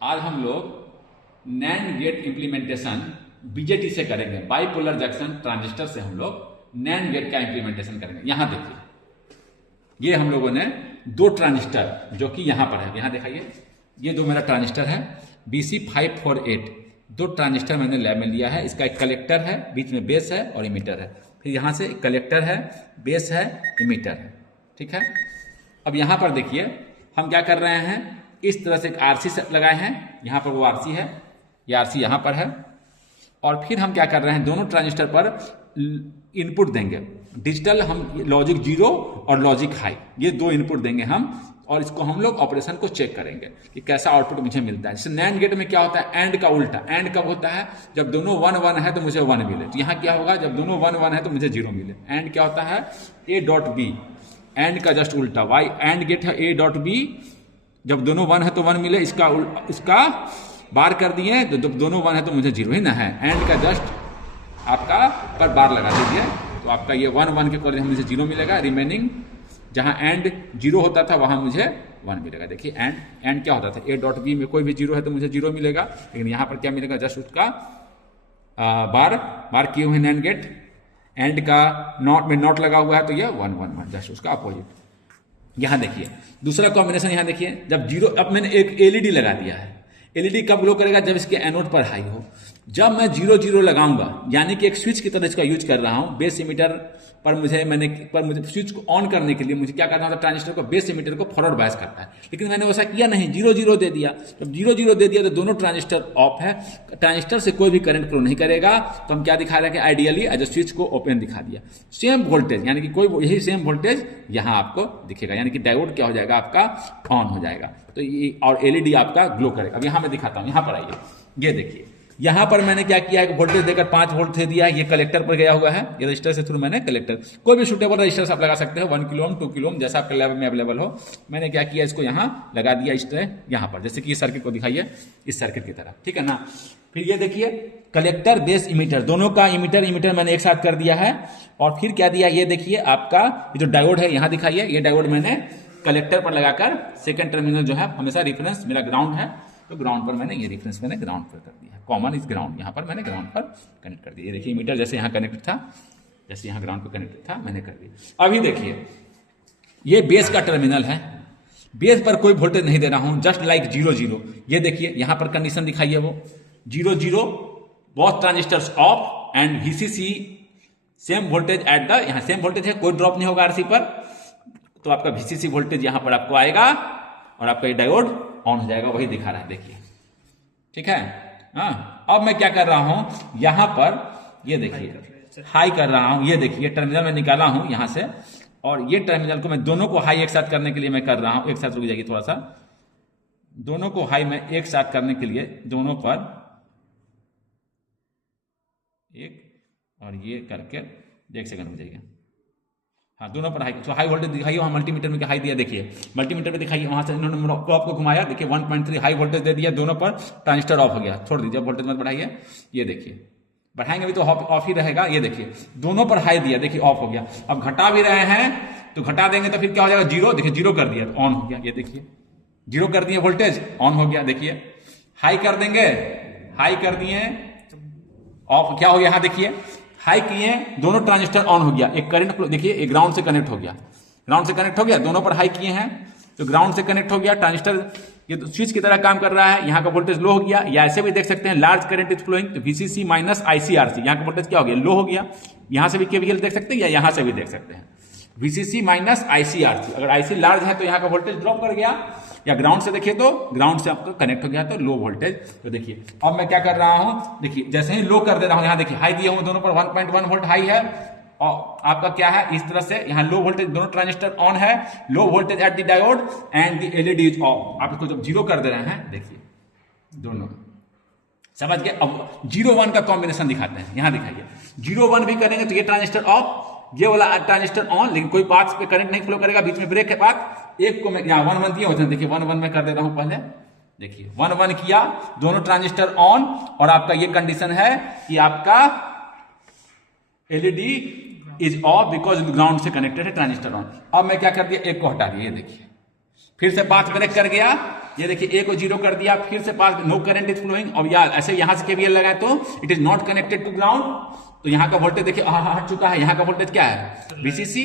आज हम लोग नैंड गेट इम्प्लीमेंटेशन बीजेटी से करेंगे। बाइपोलर जंक्शन ट्रांजिस्टर से हम लोग नैंड गेट का इम्प्लीमेंटेशन करेंगे। यहां देखिए, ये हम लोगों ने दो ट्रांजिस्टर जो कि यहां पर है, यहां दिखाइए, ये दो मेरा ट्रांजिस्टर है BC548। दो ट्रांजिस्टर मैंने लैब में लिया है। इसका एक कलेक्टर है, बीच में बेस है और इमीटर है। फिर यहां से कलेक्टर है, बेस है, इमीटर है। ठीक है। अब यहां पर देखिए हम क्या कर रहे हैं, इस तरह से एक RC से लगाए हैं। यहां पर वो RC है, ये RC यहां पर है। और फिर हम क्या कर रहे हैं, दोनों ट्रांजिस्टर पर इनपुट देंगे। डिजिटल हम लॉजिक 0 और लॉजिक हाई, ये दो इनपुट देंगे हम। और इसको हम लोग ऑपरेशन को चेक करेंगे कि कैसा आउटपुट मुझे मिलता है। जैसे नैंड गेट में क्या होता है, एंड का उल्टा। एंड कब होता है, जब दोनों 1 1 है तो मुझे 1 मिले। तो यहाँ क्या होगा, जब दोनों 1 1 है तो मुझे 0 मिले। एंड क्या होता है, A.B, एंड का जस्ट उल्टा। वाई एंड गेट है A.B, जब दोनों 1 है तो 1 मिले। इसका बार कर दिए तो जब दोनों 1 है तो मुझे 0 ही ना है। एंड का जस्ट आपका पर बार लगा दीजिए तो आपका ये 1 1 के कॉलेज मुझे 0 मिलेगा। रिमेनिंग जहां एंड 0 होता था वहां मुझे 1 मिलेगा। देखिए एंड क्या होता था, A.B में कोई भी 0 है तो मुझे 0 मिलेगा। लेकिन यहां पर क्या मिलेगा, जस्ट उसका बार किए हुए नैंड गेट। एंड का नॉट में नॉट लगा हुआ है तो यह 1 1 1, जस्ट उसका अपोजिट। यहां देखिए दूसरा कॉम्बिनेशन, यहां देखिए जब 0, अब मैंने एक LED लगा दिया है। LED कब ग्लो करेगा, जब इसके एनोड पर हाई हो। जब मैं 0 0 लगाऊंगा, यानी कि एक स्विच की तरह इसका यूज कर रहा हूं। बेस इमीटर पर मुझे स्विच को ऑन करने के लिए मुझे क्या करना होता है, ट्रांजिस्टर को, बेस इमीटर को फॉरवर्ड बायस करता है। लेकिन मैंने वैसा किया नहीं, 0 0 दे दिया। जब 0 0 दे दिया तो दोनों ट्रांजिस्टर ऑफ है, ट्रांजिस्टर से कोई भी करंट फ्लो नहीं करेगा। तो हम क्या दिखा रहे हैं कि आइडियली एज स्विच को ओपन दिखा दिया। सेम वोल्टेज, यानी कि कोई यही सेम वोल्टेज यहां आपको दिखेगा, यानी कि डायोड क्या हो जाएगा, आपका ऑन हो जाएगा। तो ये और LED आपका ग्लो करेगा। अब यहां मैं दिखाता हूं, यहां पर आइए, ये देखिए यहां पर मैंने क्या किया है, वोल्टेज देकर 5 वोल्ट दे दिया है। ये कलेक्टर पर गया हुआ है, ये रजिस्टर से थ्रू मैंने कलेक्टर, कोई भी सुटेबल रजिस्टर आप लगा सकते हो, 1 किलो ओम 2 किलो ओम, जैसा आपके लैब में अवेलेबल हो। मैंने क्या किया, इसको यहां लगा दिया इस तरह, यहां पर, जैसे कि इस सर्किट को दिखाइए, इस सर्किट की तरह। ठीक है ना। फिर ये देखिए कलेक्टर, बेस, इमीटर, दोनों का इमीटर मैंने एक साथ कर दिया है। और फिर क्या दिया, ये देखिए आपका जो डायोड है, यहां दिखाइए, ये डायोड मैंने कलेक्टर पर लगाकर, सेकंड टर्मिनल जो है हमेशा रिफरेंस मेरा ग्राउंड है, तो ग्राउंड पर मैंने ये रेफरेंस मैंने ग्राउंड पर कर दिया। कॉमन इज ग्राउंड, यहाँ पर मैंने ग्राउंड पर कनेक्ट कर दिया। ये देखिए मीटर जैसे यहाँ कनेक्ट था, जैसे यहाँ ग्राउंड पर कनेक्ट था, मैंने कर दिया। अभी देखिए ये बेस का टर्मिनल है, बेस पर कोई वोल्टेज नहीं दे रहा हूं, जस्ट लाइक 0 0। ये देखिए यहाँ पर कंडीशन दिखाइए, वो 0 0, both transistors of and VCC same voltage at the, यहाँ सेम वोल्टेज है, कोई ड्रॉप नहीं होगा RC पर। तो आपका VCC वोल्टेज यहाँ पर आपको आएगा और आपका ये डायोड ऑन हो जाएगा, वही दिखा रहा है, देखिए। ठीक है। हाँ, अब मैं क्या कर रहा हूं, यहां पर ये देखिए हाई कर रहा हूं। ये देखिए टर्मिनल में निकाला हूं यहां से, और ये टर्मिनल को मैं दोनों को हाई एक साथ करने के लिए मैं कर रहा हूं। एक साथ रुक जाइए थोड़ा सा, दोनों को हाई में एक साथ करने के लिए दोनों पर एक और ये करके, एक सेकंड रुक जाइए। हाँ, दोनों पर हाई, तो हाई वोल्टेज दिखाइए, वहाँ मल्टीमीटर में हाई दिया, देखिए मल्टीमीटर पे दिखाइए, वहाँ से इन्होंने प्रॉप को घुमाया, देखिए 1.3 हाई वोल्टेज दे दिया, दोनों पर ट्रांजिस्टर ऑफ हो गया। छोड़ दीजिए, वोल्टेज मत बढ़ाइए। ये देखिए बढ़ाएंगे भी तो ऑफ ही रहेगा। ये देखिए दोनों पर हाई दिया, देखिए ऑफ हो गया। अब घटा भी रहे हैं तो घटा देंगे तो फिर क्या हो जाएगा, 0। देखिए 0 कर दिया तो ऑन हो गया। ये देखिए 0 कर दिए, वोल्टेज ऑन हो गया। देखिए हाई कर देंगे, हाई कर दिए, ऑफ, क्या हो गया, यहाँ देखिए हाई किए, दोनों ट्रांजिस्टर ऑन हो गया। एक करंट फ्लो देखिए, एक ग्राउंड से कनेक्ट हो गया, ग्राउंड से कनेक्ट हो गया, दोनों पर हाई किए हैं तो ग्राउंड से कनेक्ट हो गया। ट्रांजिस्टर ये तो स्विच की तरह काम कर रहा है। यहाँ का वोल्टेज लो हो गया, या ऐसे भी देख सकते हैं, लार्ज करंट इज फ्लोइंग तो VCC माइनस ICRC, यहाँ का वोल्टेज क्या हो गया, लो हो गया। यहाँ से भी KVL देख सकते हैं, या यहाँ से भी देख सकते हैं, VCC माइनस ICRC। अगर IC लार्ज है तो यहाँ का वोल्टेज ड्रॉप कर गया, या ग्राउंड से देखिए तो ग्राउंड से आपको कनेक्ट हो गया तो लो वोल्टेज। तो देखिए अब मैं क्या कर रहा हूं, देखिए जैसे ही लो कर दे रहा हूं, यहां देखिए हाई दिया हूं, दोनों पर 1.1 वोल्ट हाई है। और आपका क्या है, इस तरह से यहाँ लो वोल्टेज, दोनों ट्रांजिस्टर ऑन है, low voltage at the diode and the LED is of. आप इसको जब 0 कर दे रहे हैं, देखिए दोनों समझ गए। अब 0 1 का कॉम्बिनेशन दिखाते हैं, यहां दिखाइए 0 1 भी करेंगे तो ये ट्रांजिस्टर ऑफ, ये वाला ट्रांजिस्टर ऑन, लेकिन कोई पाथ पे करंट नहीं फ्लो करेगा, बीच में ब्रेक के बाद एक को मैं यहाँ 1 1 दिया होता है, देखिए 1 1 में कर दे रहा हूं पहले। देखिए 1 1 किया, दोनों ट्रांजिस्टर ऑन, और आपका ये कंडीशन है कि आपका LED is of because ground से कनेक्टेड है, ट्रांजिस्टर ऑन। अब मैं क्या कर दिया, एक को हटा दिया, ये देखिए फिर से पाथ ब्रेक कर गया, ये देखिए ए को 0 कर दिया, फिर से पास नो करंट इज फ्लोइंग, और यार ऐसे यहां से केवीएल लगाए तो it is not connected to ground, तो यहां का वोल्टेज देखिए हट चुका है, यहां का वोल्टेज क्या है वीसीसी